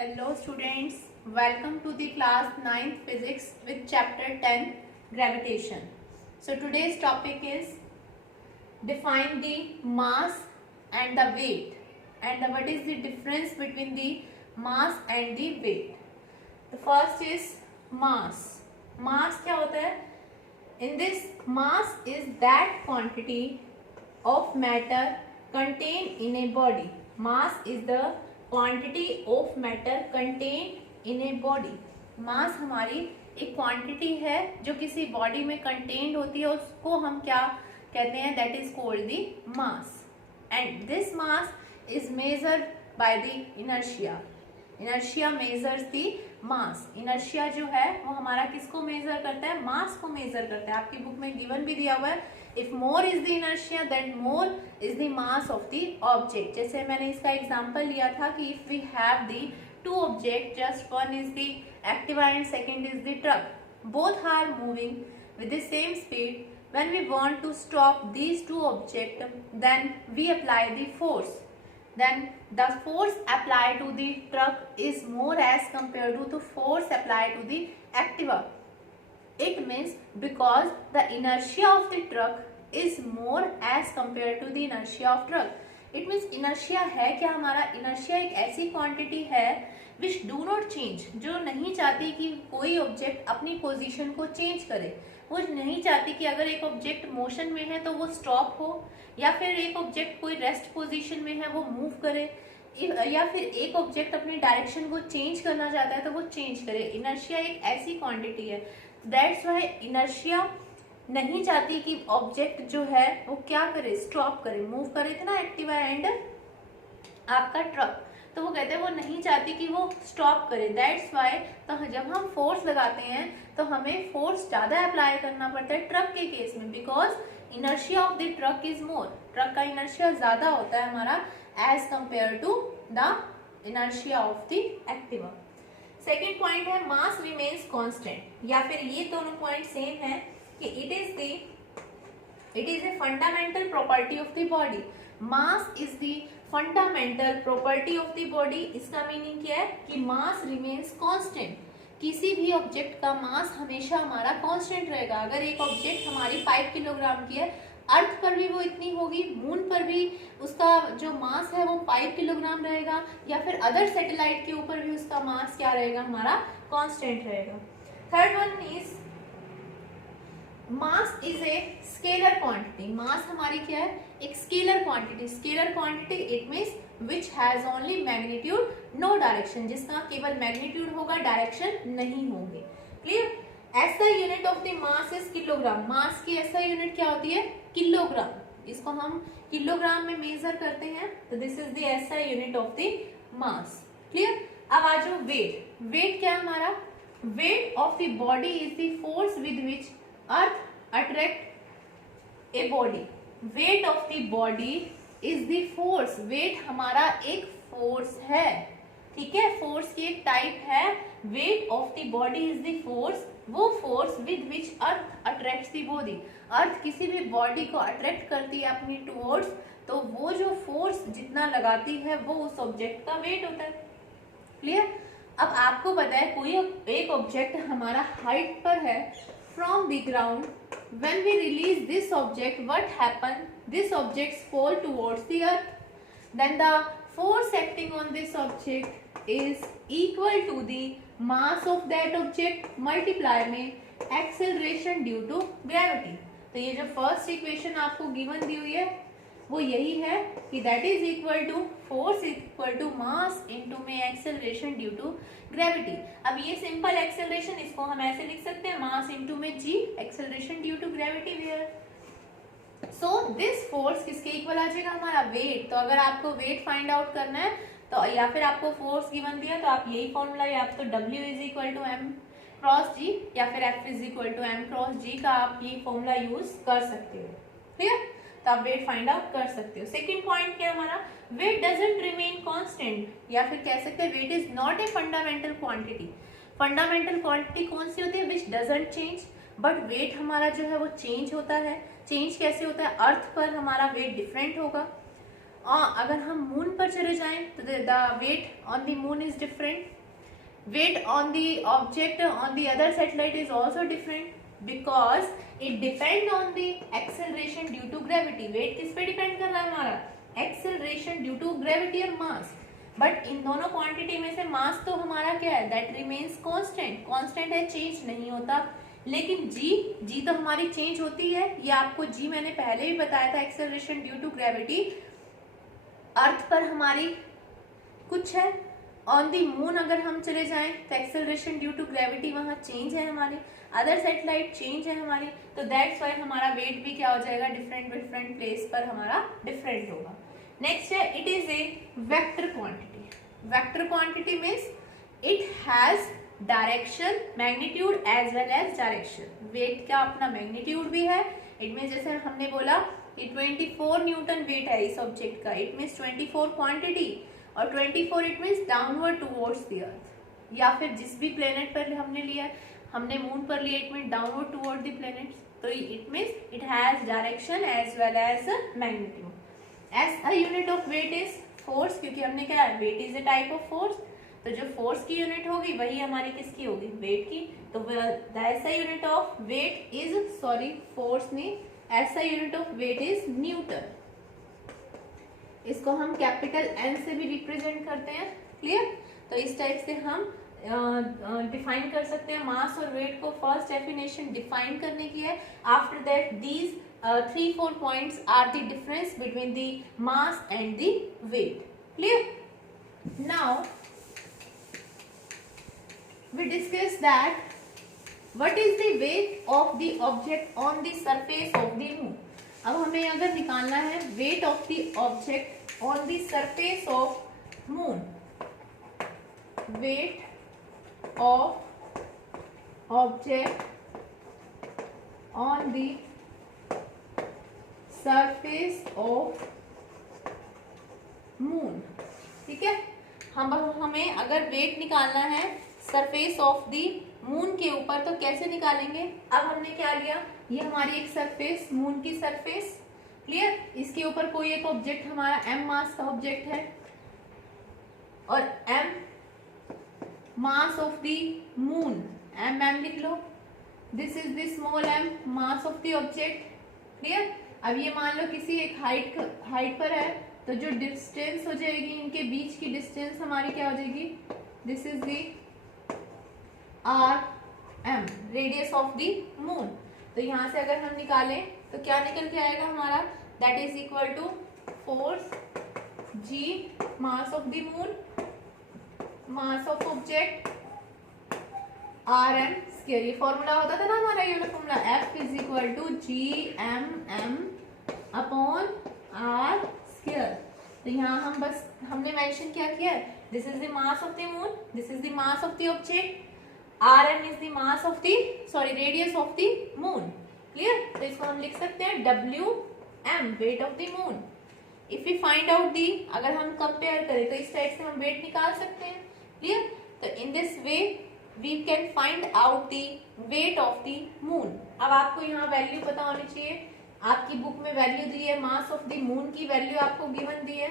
Hello students, welcome to the class 9th physics with chapter 10 gravitation. So today's topic is define the mass and the weight and what is the difference between the mass and the weight. The first is mass. Mass क्या होता है? In this, mass is that quantity of matter contained in a body. Mass is the quantity of matter contained in a body. Mass हमारी एक quantity है जो किसी body में contained होती है, उसको हम क्या कहते हैं? That is called the mass. And this mass is measured by the inertia. Inertia measures the mass. Inertia जो है वो हमारा किसको मेजर करता है? मास को मेजर करता है. आपकी बुक में गिवन भी दिया हुआ है, if more is the inertia then more is the mass of the object. जैसे मैंने इसका एग्जांपल लिया था कि if we have the two object, just one is the Activa and second is the truck, both are moving with the same speed. When we want to stop these two object then we apply the force. Then the force applied to the truck is more as compared to the force applied to the Activa. It means because the inertia of the truck is more as compared to the inertia of truck. It means inertia है क्या? हमारा inertia एक ऐसी quantity है which do not change, जो नहीं चाहती कि कोई ऑब्जेक्ट अपनी पोजीशन को चेंज करे. वो नहीं चाहती कि अगर एक ऑब्जेक्ट मोशन में है तो वो स्टॉप हो, या फिर एक ऑब्जेक्ट कोई रेस्ट पोजीशन में है वो मूव करे, या फिर एक ऑब्जेक्ट अपनी डायरेक्शन को चेंज करना चाहता है तो वो चेंज करे. इनर्शिया एक ऐसी क्वांटिटी है. दैट्स व्हाई इनर्शिया नहीं चाहती कि ऑब्जेक्ट जो है वो क्या करे? स्टॉप करे. मूव करे थे ना एक्टिवा एंड आपका ट्रक, तो वो कहते हैं वो नहीं चाहती कि वो स्टॉप करे. दैट्स व्हाई तो जब हम फोर्स लगाते हैं तो हमें फोर्स ज्यादा अप्लाई करना पड़ता है ट्रक के केस में, because inertia of the truck is more. Truck का इनर्शिया ज्यादा होता है हमारा as compare to the inertia of the Activa. Second point है मास रिमेन्स कांस्टेंट, या फिर ये दोनों पॉइंट सेम है कि it is a fundamental property of the body. Mass is the fundamental property of the body. इसका meaning क्या है कि मास रिमेन्स कांस्टेंट. किसी भी ऑब्जेक्ट का मास हमेशा हमारा कांस्टेंट रहेगा. अगर एक ऑब्जेक्ट हमारी 5 किलोग्राम की है, अर्थ पर भी वो इतनी होगी, मून पर भी उसका जो मास है वो 5 किलोग्राम रहेगा, या फिर अदर सैटेलाइट के ऊपर भी उसका मास क्या रहेगा? हमारा कांस्टेंट रहेगा. Third one is mass is a scalar quantity. Mass हमारी क्या है? एक scalar quantity. Scalar quantity it means which has only magnitude no direction, जिसका केवल मैग्नीट्यूड होगा, डायरेक्शन नहीं होंगे. Clear? SI unit of the mass is kilogram. Mass की एसआई यूनिट क्या होती है? किलोग्राम. इसको हम किलोग्राम में मेजर करते हैं, तो this is the SI unit of the mass. Clear? अब आ जाओ वेट. वेट क्या है हमारा? Weight of the body is the force with which earth attract a body. Weight of the body is the force. Weight हमारा एक force है, ठीक है? फोर्स की एक टाइप है. Weight of the body is the force, वो force with which earth attracts the body. Earth किसी भी बॉडी को अट्रैक्ट करती है अपनी टुवर्ड्स, तो वो जो फोर्स जितना लगाती है वो उस ऑब्जेक्ट का वेट होता है. क्लियर? अब आपको पता है कोई एक ऑब्जेक्ट हमारा हाइट पर है from the ground. When we release this object, what happen? This object fall towards the earth. Then the force acting on this object is equal to the mass of that object multiply में acceleration due to gravity. तो ये जो first equation आपको given the हुई है वो यही है कि that is equal to force equal to mass into में acceleration due to gravity. अब ये सिंपल acceleration, इसको हम ऐसे लिख सकते हैं mass into में g, acceleration due to gravity where. So this force किसके इक्वल आ जाएगा? हमारा वेट. तो अगर आपको वेट फाइंड आउट करना है तो, या फिर आपको फोर्स गिवन दिया, तो आप यही फॉर्मूला, या तो W is equal to M cross G, या फिर F is equal to M cross G का आप ये फॉर्मूला यूज कर सकते हो. क्लियर? तो आप वेट फाइंड आउट कर सकते हो. सेकेंड पॉइंट क्या हमारा? वेट डजंट रिमेन कांस्टेंट, या फिर कह सकते हैं weight is not a fundamental quantity. Fundamental quantity कौन सी होती है? Which doesn't change. But weight हमारा जो है वो चेंज होता है. चेंज कैसे होता है? अर्थ पर हमारा वेट डिफरेंट होगा, अगर हम मून पर चले जाएं तो the weight on the moon is different, weight on the object on the other satellite is also different because it depend on the acceleration due to gravity. Weight किस पे depend कर रहा है हमारा? एक्सेलरेशन ड्यू टू ग्रेविटी और मास। But in दोनों quantity में से मास तो हमारा क्या है? दैट रिमेन्स कांस्टेंट, कांस्टेंट है, चेंज नहीं होता। लेकिन जी तो हमारी चेंज होती है। ये आपको जी मैंने पहले भी बताया था, एक्सेलरेशन ड्यू टू ग्रेविटी अर्थ पर हमारी कुछ है, ऑन दी मून अगर हम चले जाएं तो एक्सेलरेशन ड्यू टू ग्रेविटी वहां चेंज है हमारी, अदर सैटेलाइट चेंज है हमारी, तो दैट्स वाई हमारा वेट भी क्या हो जाएगा? डिफरेंट डिफरेंट प्लेस पर हमारा डिफरेंट होगा। नेक्स्ट है it is a vector quantity. Vector quantity means it has direction, magnitude as well as direction. Weight का अपना मैग्नीट्यूड भी है। इट मीन्स जैसे हमने बोला कि 24 न्यूटन वेट है इस ऑब्जेक्ट का, इट मीन्स 24 क्वांटिटी, और 24 it means downward towards the अर्थ। या फिर जिस भी प्लेनेट पर हमने लिया, हमने मून पर लिया, it means downward toward the planets, तो it means it has direction as well as magnitude. As a unit of weight is force, क्योंकि हमने क्या है? Weight is a type of force, तो जो फोर्स की यूनिट होगी वही हमारी किसकी होगी? वेट की। तो ऐसा unit of weight is, sorry force नहीं, ऐसा unit of weight is newton. इसको हम कैपिटल एन से भी रिप्रेजेंट करते हैं। क्लियर? तो इस टाइप से हम डिफाइन कर सकते हैं मास और वेट को। फर्स्ट डेफिनेशन डिफाइन करने की है। After that these 3-4 points are the difference between the mass and the weight. Clear? Now we discuss that what is the weight of the object on the surface of the moon। अब हमें अगर निकालना है weight of the object on the surface of moon, weight of object on the surface of moon, ठीक है। हमें अगर wait निकालना है सरफेस ऑफ दी मून के ऊपर तो कैसे निकालेंगे? अब हमने क्या लिया, ये हमारी एक सरफेस, मून की सरफेस। क्लियर? इसके ऊपर कोई एक ऑब्जेक्ट हमारा m मास का ऑब्जेक्ट है, और m mass of the moon, m लिख लो। This is the small m mass of the object. Clear? अब ये मान लो किसी एक हाइट पर है, तो जो डिस्टेंस हो जाएगी इनके बीच की डिस्टेंस हमारी क्या हो जाएगी? This is the RM, radius of the moon. तो यहां से अगर हम निकालें तो क्या निकल के आएगा हमारा? That is equal to force G mass of the moon, mass of object RM square. ये फॉर्मूला होता था ना हमारा, ये वाला formula, F is equal to GMM upon R square. तो यहाँ हम बस हमने मेंशन क्या किया? This is the mass of the moon, this is the mass of the object, Rm is the mass of the radius of the moon। Clear? तो इसको हम लिख सकते हैं Wm, weight of the moon। If we find out the, अगर हम compare करें तो इस टाइप से हम वेट निकाल सकते हैं। क्लियर? तो in this way we can find out the weight of the moon। अब आपको यहाँ वैल्यू पता होनी चाहिए। आपकी बुक में वैल्यू दी है, मास ऑफ द मून की वैल्यू आपको गिवन दी है।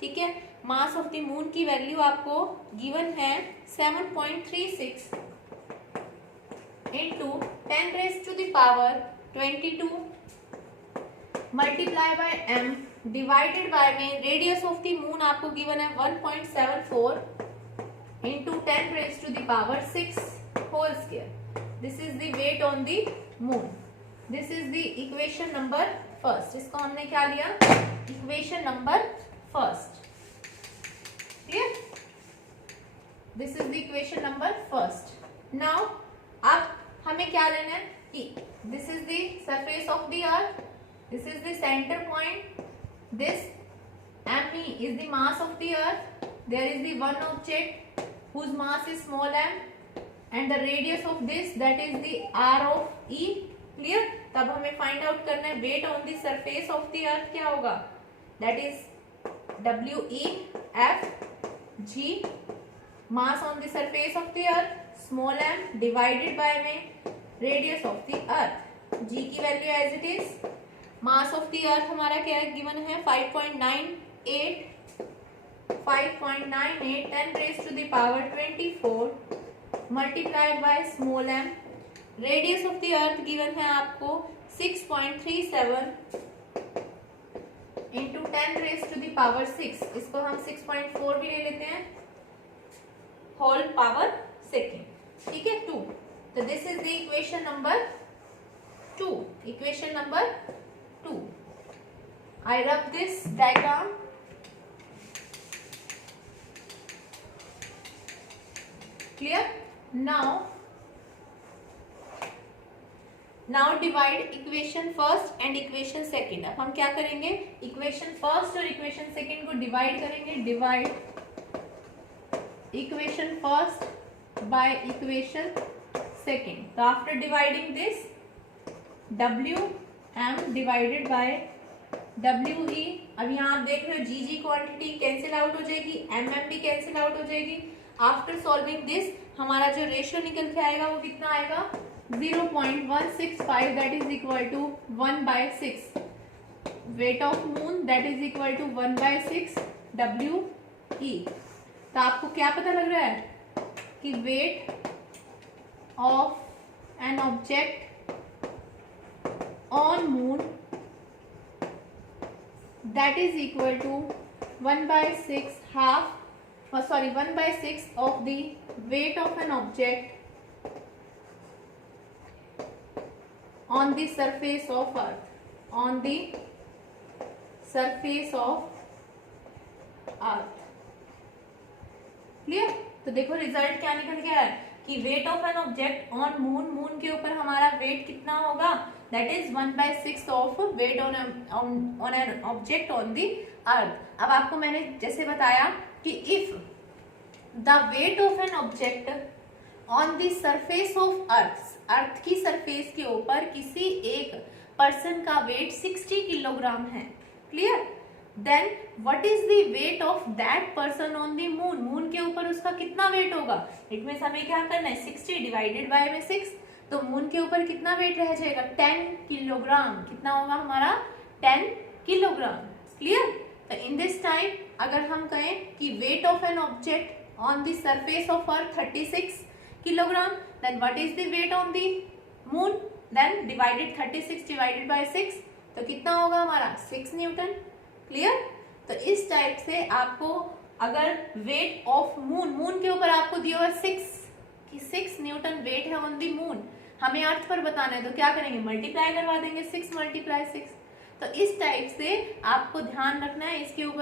ठीक है? मास ऑफ द मून की वैल्यू आपको गिवन है 7.36 into 10 raised to the power 22 multiply by m divided by में radius of the moon आपको given है 1.74 into 10 raised to the power 6 whole square। This is the weight on the moon। This is the equation number first। इसको हमने क्या लिया? equation number first। clear? This is the equation number first। now अब हमें क्या लेना है कि this is the surface of the earth, this is the centre point, this m is the mass of the earth, there is the one object whose mass is small m and the radius of this that is the r of e। Clear? तब हमें find out करना है weight on the surface of the earth क्या होगा? That is WEFG, mass on the surface of the earth small m divided by में radius of the earth. g की value as it is, mass of the earth हमारा क्या given है 5.9 5.98 10 raised to the power 24 multiplied by small m. Radius of the earth given है आपको 6.37 into 10 raise to the power 6. इसको हम 6.4 भी ले लेते हैं, होल पावर सेकेंड. ठीक है, 2. तो this is the equation number 2. Equation number 2. I rub this diagram. Clear? Now divide equation first and equation second. अब हम क्या करेंगे, इक्वेशन फर्स्ट और इक्वेशन सेकंड को डिवाइड करेंगे. Divide equation first by equation second. तो after dividing this WM divided by WE. अब यहाँ आप देख रहे हो GG क्वांटिटी कैंसिल आउट हो जाएगी, MM भी कैंसिल आउट हो जाएगी. आफ्टर सॉल्विंग दिस हमारा जो रेशियो निकल के आएगा वो कितना आएगा, 0.165 that is equal to 1/6. weight of moon that is equal to 1/6 WE. तो आपको क्या पता लग रहा है कि weight of an object on moon that is equal to 1/6 of the weight of an object on the surface of earth. On the surface of earth. Clear? तो देखो रिजल्ट क्या निकल गया है कि weight of an object on moon. Moon के ऊपर हमारा वेट कितना होगा, that is 1/6 of weight on an object on the earth. अब आपको मैंने जैसे बताया कि if the weight of an object on the surface of earth की सरफेस के ऊपर किसी एक पर्सन का वेट 60 किलोग्राम है. Clear? Then what is the weight of that person on the moon. Moon के ऊपर उसका कितना वेट होगा, इट मीन्स हमें क्या करना है, 60 डिवाइडेड बाय में 6. तो मून के ऊपर कितना वेट रह जाएगा, 10 किलोग्राम. कितना होगा हमारा, 10 किलोग्राम. क्लियर? तो इन दिस टाइम अगर हम कहें कि weight of an object on the surface of earth 36 kilogram, then what is the weight on the moon, then divided 36 divided by 6. तो कितना होगा हमारा, 6 न्यूटन. क्लियर? तो इस टाइप से आपको अगर वेट ऑफ मून के ऊपर आपको दिया हुआ 6 न्यूटन वेट है ऑन दी मून, हमें अर्थ पर बताना है तो क्या करेंगे, मल्टीप्लाई करवा देंगे, 6 × 6. तो इस टाइप से आपको ध्यान रखना है, इसके ऊपर